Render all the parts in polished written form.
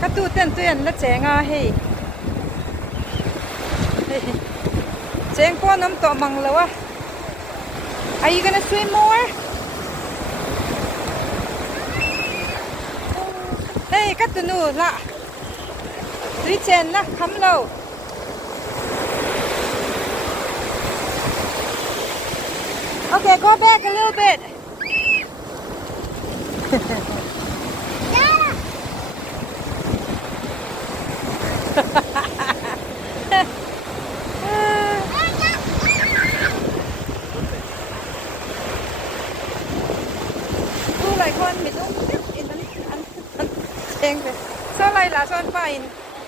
cái tu tiên tuyển là chén à hey chén qua nấm to măng lâu à. Are you gonna swim more? Hey, cái tu nu là đi chén là khăm lâu. Okay, go back a little bit. Tu lại con mình cũng biết in ăn chén về. Sao lại là son phải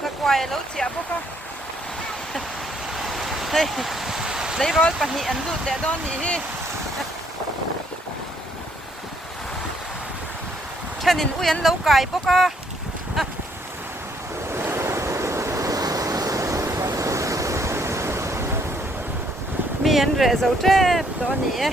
là quài lâu chĩa bố con. Hey, lấy rồi phải hiện luôn để đón nhỉ. Cho nên uyen lâu cài bố con. Miền rẻ dấu trẻ đó nhỉ.